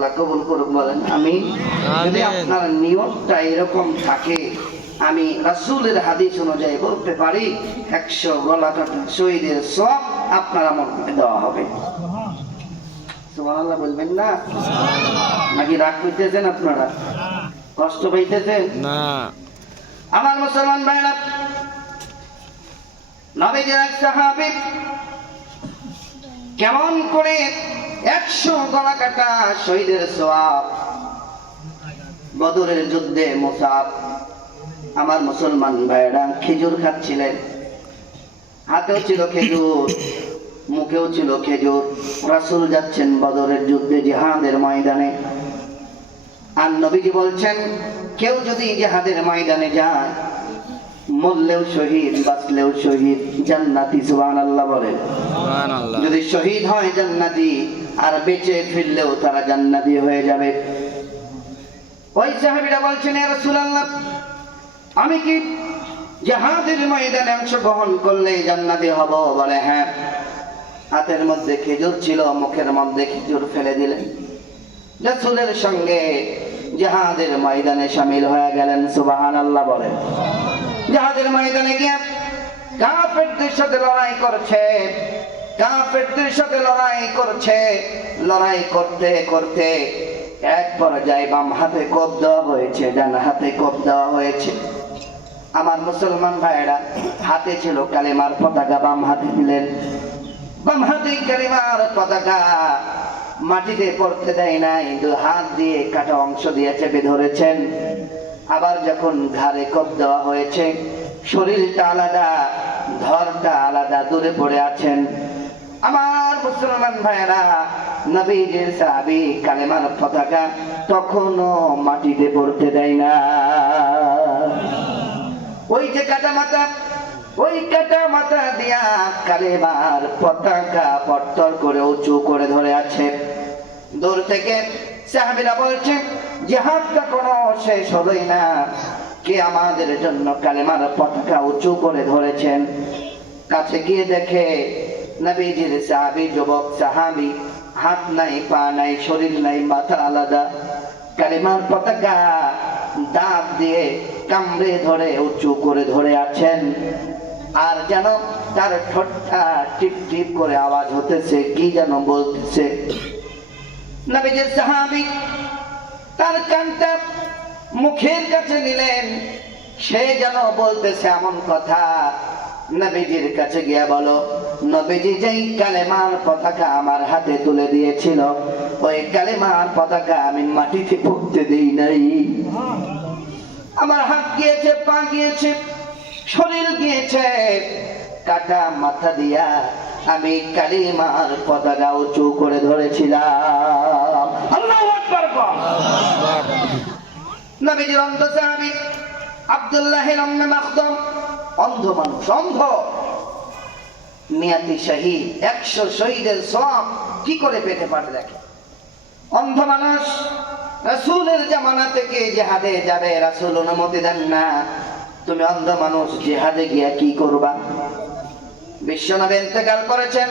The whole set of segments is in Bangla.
আল্লাহ কবুল করুক বলেন আমি যদি আপনার নিয়মটা এরকম থাকে আমি রাসূলের হাদিস অনুযায়ী বলতে পারি একশো গলা কাটা শহীদের সব আপনার নামে দেওয়া হবে। সুবহানাল্লাহ বলবেন না? নাকি রাগ করতেছেন আপনারা? কষ্ট পাইতেছেন? না। আমার মুসলমান ভাইরা নবীজির এক সাহাবী কেমন করে একশো গলা কাটা শহীদের সোয়াব। বদরের যুদ্ধে মোসাব। আমার মুসলমান ভাইরা খেজুর খাচ্ছিলেন। হাতেও ছিল খেজুর মুখেও ছিল খেজুর। রাসূল যাচ্ছেন বদরের যুদ্ধে জিহাদের ময়দানে। আর নবীজি বলছেন কেউ যদি জেহাদের ময়দানে যায় মরলেও শহীদ বাঁচলেও শহীদ। জান্নাতি সুবহানাল্লাহ বলেন। যদি শহীদ হয় জান্নাতি আর বেঁচে ফিরলেও তারা জান্নাতি হয়ে যাবে। ওই সাহাবীরা বলছেন রাসূলুল্লাহ, আমি কি জাহাদের ময়দানে অংশগ্রহণ করলে জান্নাতি হব? বলে হ্যাঁ। হাতের মধ্যে খেজুর ছিল, মুখের মধ্যে খেজুর ফেলে দিলেন। রাসূলের সঙ্গে জাহাদের ময়দানে শামিল হয়ে গেলেন, সুবহানাল্লাহ বলেন জাহাদের ময়দানে গিয়ে কাফেরদের সাথে লড়াই করছে। কাফেরদের সাথে লড়াই করছে, লড়াই করতে করতে এক পর্যায়ে বাম হাতে কোপ দেওয়া হয়েছে, ডান হাতে কোপ দেওয়া হয়েছে। আমার মুসলমান ভাইয়েরা, হাতে ছিল কালেমার পতাকা, বাম হাতে দিলেন বাম হাতে কালেমার পতাকা, মাটিতে পড়তে দেয় নাই, দু হাত দিয়ে কাটা অংশ দিয়ে চেপে ধরেছেন। আবার যখন ঘাড়ে কোপ দেওয়া হয়েছে, শরীরটা আলাদা, ধরটা আলাদা, দূরে পড়ে আছেন। আমার মুসলমান ভাইয়েরা, নবীজির সাহাবি কালেমার পতাকা তখনও মাটিতে পড়তে দেয় না। ওই যে কাটা মাথা ওই কাটা মাথা দিয়া কালেমার পতাকা পট্টর করে উঁচু করে ধরে আছে। দূর থেকে সাহাবিরা বলছে, জিহাদটা কোনো শেষ হলোই না। কে আমাদের জন্য কালেমার পতাকা উঁচু করে ধরেছেন? কাছে গিয়ে দেখে নবীজির সাহাবি যুবক সাহাবি হাত নাই, পা নাই, শরীর নাই, মাথা আলাদা। কালেমার পতাকা দাঁত দিয়ে কামড়ে ধরে, উঁচু করে ধরে আছেন। আর যেন তার ঠোঁটটা টিপ টিপ করে আওয়াজ হতেছে, কি যেন বলতেছে। নবীজির সাহাবি তার কানটা মুখের কাছে নিলেন, সে যেন বলতেছে এমন কথা নবীজির কাছে গিয়া বলো, নবীজি যেই কালেমার পতাকা আমার হাতে তুলে দিয়েছিল, ওই কালেমার পতাকা আমি মাটিতে পড়তে দেই নাই। আমার হাত গিয়েছে, পা গিয়েছে, শরীর গিয়েছে, কাটা মাথা দিয়া আমি কালিমার পতাকা উঁচু করে ধরেছিলাম। নবীজির অন্ধ সাহাবী আব্দুল্লাহ মাখদম। অন্ধ মানুষ, অন্ধ। মিয়াতি শহীদ, একশো শহীদের সব কি করে পেতে পারে দেখে? অন্ধ মানুষ, রাসূলের জামানা থেকে জেহাদে যাবে, রাসূল অনুমতি দেন না। তুমি অন্ধ মানুষ, জেহাদে গিয়া কি করবা? বিশ্বনবী ইন্তেকাল করেছেন,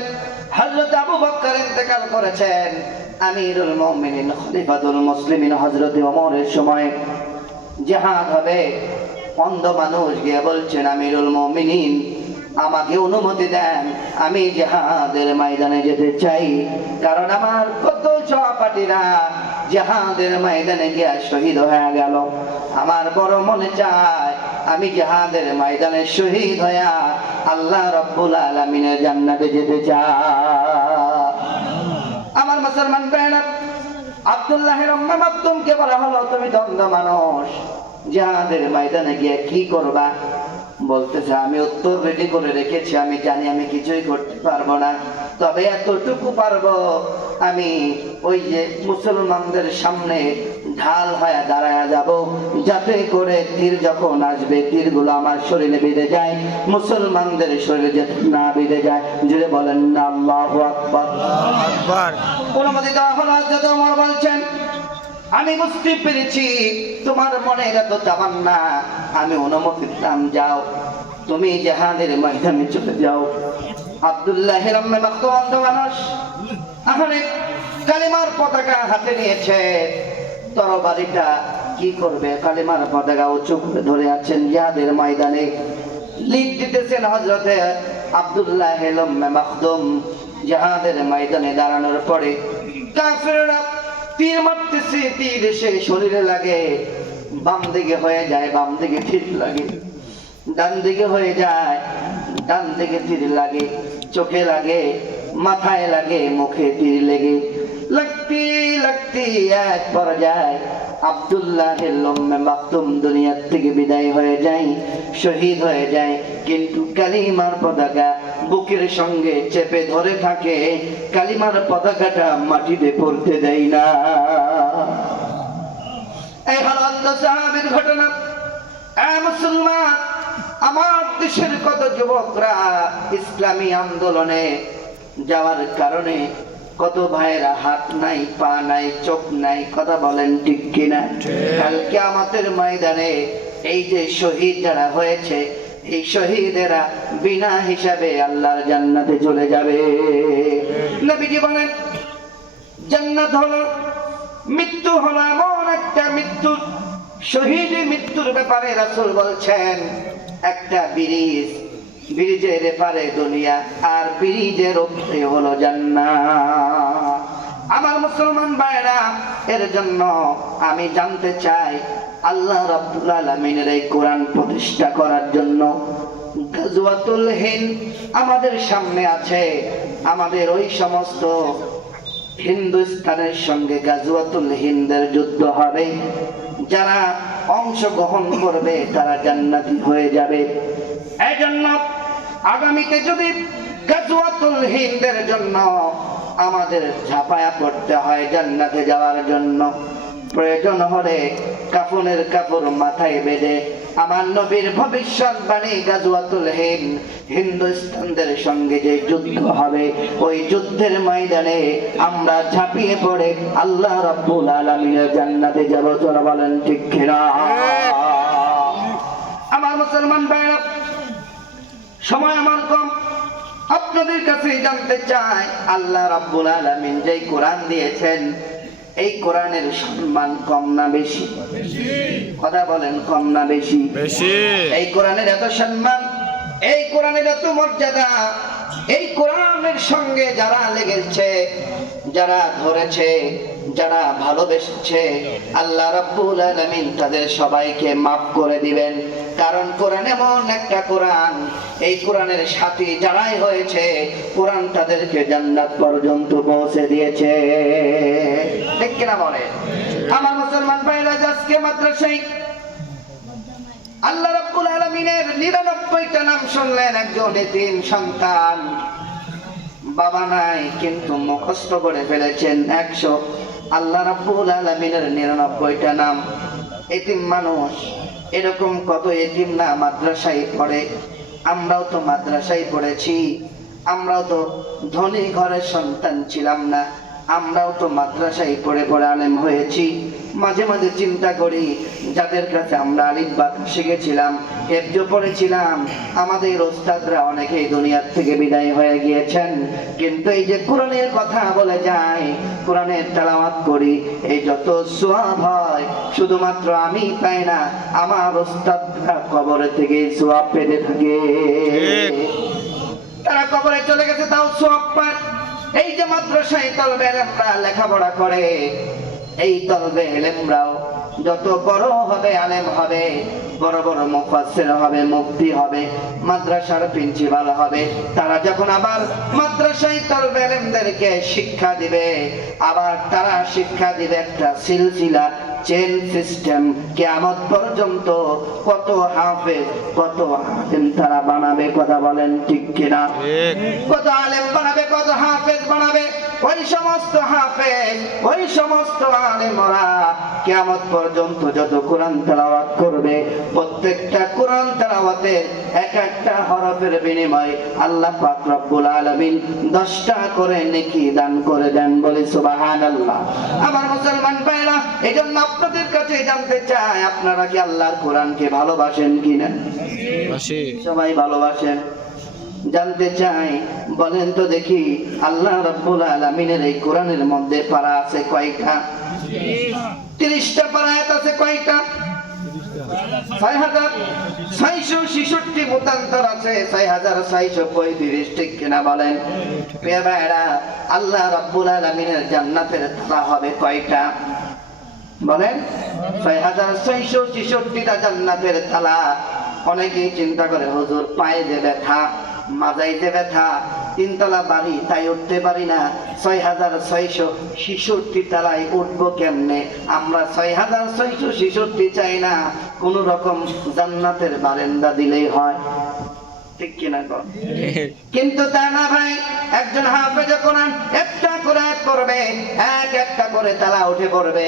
হযরত আবু বকর ইন্তেকাল করেছেন, আমিরুল মুমিনিন, খলিফাতুল মুসলিমিন সময়। জেহাদ হবে অন্ধ মানুষ গিয়ে বলছেন, আমিরুল মুমিনিন, আমাকে অনুমতি দেন, আমি জেহাদের ময়দানে যেতে চাই। কারণ আমার কত সহপাঠীরা জেহাদের ময়দানে গিয়া শহীদ হয়ে গেল। আমার বড় মনে চায়, আমি জেহাদের ময়দানে শহীদ হইয়া আল্লাহ রব্বুল আলমিনের জান্নাতে যেতে চাই। আমার মুসলমান ভাইরা আব্দুল্লাহ রহমান আব্দুলকে বলা হলো, তুমি দ্বন্দ্ব মানুষ। যাদের ময়দানে গিয়ে কি করবা? বলতেছে আমি উত্তর রেডি করে রেখেছি আমি জানি আমি কিছুই করতে পারব না। তবে এতটুকু পারব আমি ওই যে মুসলমানদের সামনে ঢাল হয়ে দাঁড়ায় যাব। যাতে করে তীর যখন আসবে তীরগুলো আমার শরীরে বেঁধে যায় মুসলমানদের শরীরে যাতে না বেঁধে যায়। জুড়ে বলেন না আল্লাহু আকবার। আকবার। অনুমতি দেওয়া হলো হযরত ওমর বলছেন আমি বুঝতে পেরেছি, তোমার মনে এত তামান্না। আমি অনুমতি দিলাম যাও। তুমি জাহানের ময়দানে চলে যাও। আব্দুল্লাহ মানুষ এখন কালিমার পতাকা হাতে নিয়েছে। তরবারিটা কি করবে? কালিমার পতাকা উঁচু করে ধরে আছেন জাহাদের ময়দানে। লিড দিতেছেন হজরতে আব্দুল্লাহ লম্মে মাখদুম। জাহাদের ময়দানে দাঁড়ানোর পরে কাফেররা তীর মারতেছে তীর এসে শরীরে লাগে, বাম দিকে হয়ে যায়, বাম দিকে ঠিক লাগে। ডান দিকে হয়ে যায়, ডান দিকে তীর লাগে, চোখে লাগে, মাথায় লাগে, মুখে তীর লেগে। লাগতি লাগতি এক পর্যায়ে আব্দুল্লাহ লম্মে মাকতুম দুনিয়ার থেকে বিদায় হয়ে যায়, শহীদ হয়ে যায়। কিন্তু কালিমার পতাকা বুকের সঙ্গে চেপে ধরে থাকে কালিমার পতাকাটা মাটিতে পড়তে দেয় না। এই হলো সাহাবের ঘটনা মুসলমান আমার দেশের কত যুবকরা ইসলামী আন্দোলনে যাওয়ার কারণে কত ভাইয়েরা হাত নাই পা নাই চোখ নাই কথা বলেন ঠিক কিনা? কালকে আমাদের ময়দানে এই যে শহীদ যারা হয়েছে এই শহীদেরা বিনা হিসাবে আল্লাহর জান্নাতে চলে যাবে। বলেন, জান্নাত হলো, মৃত্যু হলো এমন একটা মৃত্যু, শহীদ মৃত্যুর ব্যাপারে রাসুল বলছেন, একটা ব্রিজ, ব্রিজের এপারে দুনিয়া, আর ব্রিজের উপরে হলো জান্নাত। আমার মুসলমান ভাইরা এর জন্য আমি জানতে চাই, আল্লাহ রাব্বুল আলামিনের এই কোরআন প্রতিষ্ঠা করার জন্য গাজওয়াতুল হিন্দ আমাদের সামনে আছে। আমাদের ওই সমস্ত হিন্দুস্তানের সঙ্গে গাজওয়াতুল হিন্দের যুদ্ধ হবে। যারা অংশগ্রহণ করবে, তারা জান্নাতি হয়ে যাবে। এই জন্য আগামীতে যদি গাজওয়াতুল হিন্দের জন্য আমাদের ঝাঁপায়া পড়তে হয় জান্নাতে যাওয়ার জন্য। প্রয়োজন হলে কাফনের কাপড় মাথায় বেঁধে আমার নবীর ভবিষ্যৎবাণী গাজওয়াতুল হিন্দ হিন্দুস্তানদের সঙ্গে যে যুদ্ধ হবে ওই যুদ্ধের ময়দানে আমরা ঝাঁপিয়ে পড়ে আল্লাহ রাব্বুল আলামিনের জান্নাতে যাব যারা বলেন ঠিক কিনা? আমার মুসলমান ভাইরা সময় আমার কম। আপনাদের কাছে জানতে চাই আল্লাহ রাব্বুল আলামিন যেই কোরআন দিয়েছেন এই কোরআনের সম্মান কম না বেশি? কথা বলেন কম না বেশি? বেশি। এই কোরআনের এত সম্মান এই কোরআনের এত মর্যাদা এই কোরআনের সঙ্গে যারা লেগেছে যারা ধরেছে যারা ভালোবেসেছে আল্লাহ রাব্বুল আলামিন তাদের সবাইকে মাফ করে দিবেন। কারণ কোরআন এমন একটা কোরআন। এই কোরআনের সাথী যারাই হয়েছে কোরআন তাদেরকে জান্নাত পর্যন্ত পৌঁছে দিয়েছে। ঠিক কিনা বলে আমার মুসলমান ভাইরা, আজকে মাদ্রাসায় আল্লাহ রাব্বুল আলামিনের নিরানব্বইটা নাম শুনলেন একজন এতিম সন্তান। বাবা নাই, কিন্তু মুখস্থ করে ফেলেছেন একশো। আল্লাহ রাব্বুল আলামিনের নিরানব্বইটা নাম। এতিম মানুষ। এরকম কত এতিম না মাদ্রাসায় পড়ে। আমরাও তো মাদ্রাসায় পড়েছি। আমরাও তো ধনী ঘরের সন্তান ছিলাম না। আমরাও তো মাদ্রাসায় পড়ে পড়ে আলেম হয়েছি। মাঝে মাঝে চিন্তা করি যাদের কাছে আমরা আলিফ বা শিখেছিলাম হেফজ পড়েছিলাম আমাদের ওস্তাদরা অনেকেই দুনিয়ার থেকে বিদায় হয়ে গিয়েছেন। কিন্তু এই যে কোরআনের কথা বলে যায় কোরআনের তেলাওয়াত করি এই যত সোয়াব হয় শুধুমাত্র আমি পাই না আমার ওস্তাদরা কবরের থেকে সোয়াব পেতে থাকে। তারা কবরে চলে গেছে তাও সোয়াব পায়। এই যে মাদ্রাসায় তলবে এলেমরা লেখাপড়া করে এই তলবে এলেমরাও যত বড় হবে আলেম হবে বড় বড় মুফাসসির হবে মুফতি হবে মাদ্রাসার প্রিন্সিপাল হবে তারা যখন আবার মাদ্রাসায় তলবে এলেমদেরকে শিক্ষা দিবে আবার তারা শিক্ষা দিবে একটা সিলসিলা চেন সিস্টেম কেমন পর্যন্ত কত হাফেজ কত হাফেজ তারা বানাবে কথা বলেন ঠিক কিনা? ঠিক। কত আলেম বানাবে কত হাফেজ বানাবে ওই সমস্ত হাফেজ ওই সমস্ত আলেমরা কিয়ামত পর্যন্ত যত কোরআন তেলাওয়াত করবে প্রত্যেকটা কোরআন তেলাওয়াতের এক একটা হরফের বিনিময়ে আল্লাহ পাক রব্বুল আলামিন 10টা করে নেকি দান করে দেন বলে সুবহানাল্লাহ। আমার মুসলমান ভাইরা এজন্য আপনাদের কাছে জানতে চাই আপনারা কি আল্লাহর কোরআনকে ভালোবাসেন কিনা? সবাই ভালোবাসেন। জানতে চাই, বলেন তো দেখি, আল্লাহ রাব্বুল আলামিনের এই কোরআনের মধ্যে পারা আছে কয়টা? তিরিশটা পারায়াত আছে কয়টা? ছয় হাজার ছয়শো আছে হাজার কিনা বলেন? আল্লাহ রাব্বুল জান্নাতের তালা হবে বলেন ছয় হাজার ছয়শো অনেকেই চিন্তা করে, হুজুর, পায়ে যে ব্যথা। মাজাইতে ব্যথা, তিনতলা বাড়ি, তাই উঠতে পারি না। ছয় হাজার ছয়শো শিশুটি তলায় উঠবো কেমনে? আমরা ছয় হাজার ছয়শো শিশুটি চাই না। কোনো রকম জান্নাতের বারেন্দা দিলেই হয়। ঠিক কিনা কিন্তু তা না ভাই একজন হাফেজ কোরআন একটা করে করবে এক একটা করে তালা উঠে পড়বে।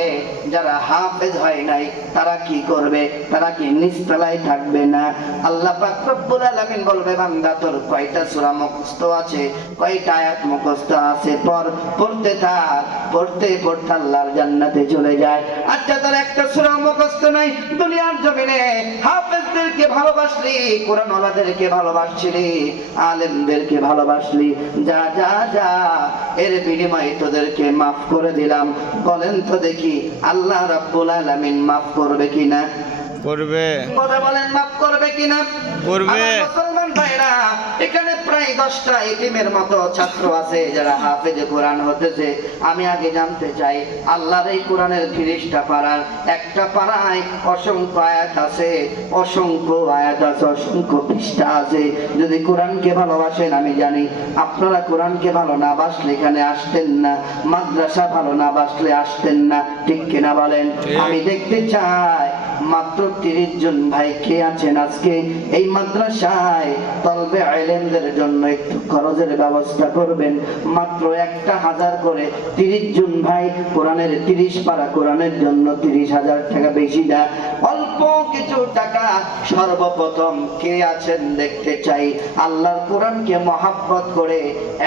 যারা হাফেজ হয় নাই তারা কি করবে? তারা কি নিচতলায় থাকবে না? আল্লাহ পাক রব্বুল আলামিন বলবে বান্দা তোর কয়টা সূরা মুখস্থ আছে? কয়টা আয়াত মুখস্থ আছে? পর পড়তে থাক। পড়তে পড়তে আল্লাহর জান্নাতে চলে যায়। আচ্ছা তার একটা সুরা মুখস্থ নাই। দুনিয়ার জমিনে হাফেজদেরকে ভালোবাসলি কোরআন ওয়ালাদেরকে ভালোবাসছিলি আলেমদেরকে ভালোবাসলি। যা যা যা, এর বিনিময়ে তোদেরকে মাফ করে দিলাম। বলেন তো দেখি, আল্লাহ রাব্বুল আলামিন মাফ করবে কিনা? করবে। কথা বলেন মাফ করবে কিনা? করবে। মুসলমান ভাইরা এখানে প্রায় দশটা এটিমের মতো ছাত্র আছে যারা হাফেজে কোরআন হতেছে। আমি আগে জানতে চাই আল্লাহর এই কোরআনের তিরিশটা পাড়ার একটা পাড়ায় অসংখ্য আয়াত আছে? অসংখ্য আয়াত আছে অসংখ্য পৃষ্ঠা আছে। যদি কোরআনকে ভালোবাসেন আমি জানি আপনারা কোরআনকে ভালো না বাসলে এখানে আসতেন না। মাদ্রাসা ভালো না বাসলে আসতেন না। ঠিক কিনা বলেন? আমি দেখতে চাই মাত্র তিরিশ জন ভাই কে আছেন আজকে এই মাদ্রাসায়? তলবে আইলেমদের জন্য একটু খরচের ব্যবস্থা করবেন। মাত্র একটা হাজার করে তিরিশ জন ভাই, কোরআনের তিরিশ পারা কোরআনের জন্য তিরিশ হাজার টাকা বেশি দেয়। অল্প কিছু টাকা সর্বপ্রথম কে আছেন দেখতে চাই। আল্লাহর কোরআনকে মহাব্বত করে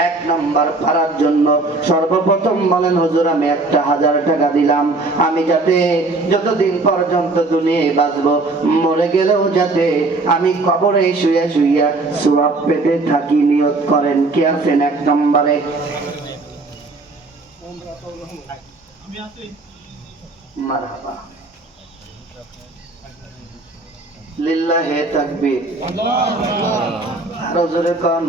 এক নম্বর পারার জন্য সর্বপ্রথম বলেন হুজুর আমি একটা হাজার টাকা দিলাম। আমি যাতে যতদিন পর্যন্ত দুনিয়ায় বাঁচবো মরে গেলেও যাতে আমি কবরে শুয়ে শুইয়া সুয়াব পেতে থাকি। নিয়ত করেন কে আছেন এক নম্বরে? মারহাবা। লিল্লাহে তাকবীর। আরও জোরে কন।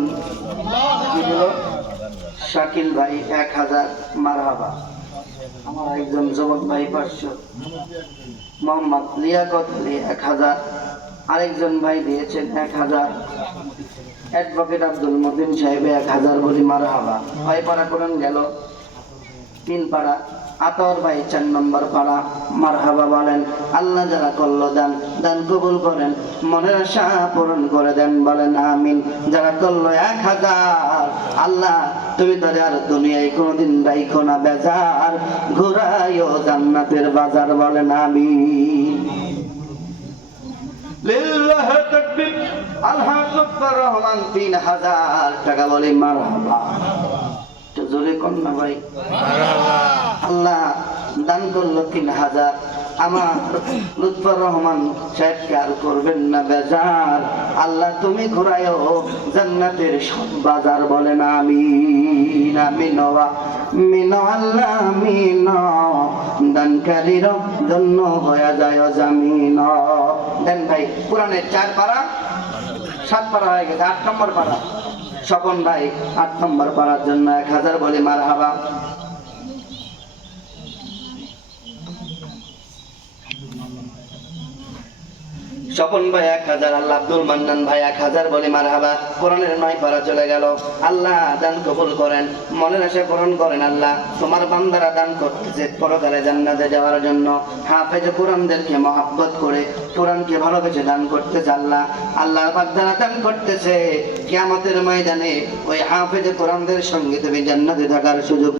শাকিল ভাই এক হাজার মারহাবা। আমার একজন যুবক ভাই পাঁচশো। মোহাম্মদ লিয়াকত আলী এক হাজার। আরেকজন ভাই দিয়েছেন এক হাজার। অ্যাডভোকেট আব্দুল মতিন সাহেব এক হাজার বলি মারহাবা। ভাই পাড়া করেন গেল। তিন পাড়া আতর ভাই চার নম্বর পাড়া, মারহাবা বলেন, আল্লাহ যারা করল দান দান কবুল করেন, মনের আশা পূরণ করে দেন বলেন, আমিন। যারা করল এক হাজার, আল্লাহ, তুমি তাদের আর দুনিয়ায় কোনোদিন রাইখো না, বেজার, ঘুরাইও জান্নাতের বাজার বলেন, আমিন। লিল্লাহ তাকবীর, আল্লাহ রহমান তিন হাজার টাকা বলে মারহাবা। জোরে না ভাই। আল্লাহ দান করল তিন হাজার। আমার রহমান সাহেবকে আর করবেন না বেজার। আল্লাহ তুমি ঘুরায়ও জান্নাতের সব বাজার বলেন আমি মিনওয়া মিনো আল্লাহ মিন দানকারীর জন্য হয়ে যায় জামিন দেন ভাই পুরানের চার পারা, সাত পারা হয়ে গেছে, আট নম্বর পারা। স্বপন ভাই আট নম্বর পাড়ার জন্য এক হাজার বলে মার হাবা স্বপন ভাই এক হাজার, আল্লাহ আব্দুল মান্নান ভাই এক হাজার বলে মার হাবা কোরআনের নয় পারা চলে গেল। আল্লাহ দান কবুল করেন, মনের আশা পূরণ করেন আল্লাহ। তোমার বান্দারা দান করতেছে পরকালে জান্নাতে যাওয়ার জন্য। হাফেজ কোরআনদেরকে মহাব্বত করে কোরআনকে ভালোবেসে দান করতেছে আল্লাহ। আল্লাহ বাগদারা দান করতেছে। কিয়ামতের ময়দানে ওই হাফেজ কোরআনদের সঙ্গে তুমি জান্নাতে থাকার সুযোগ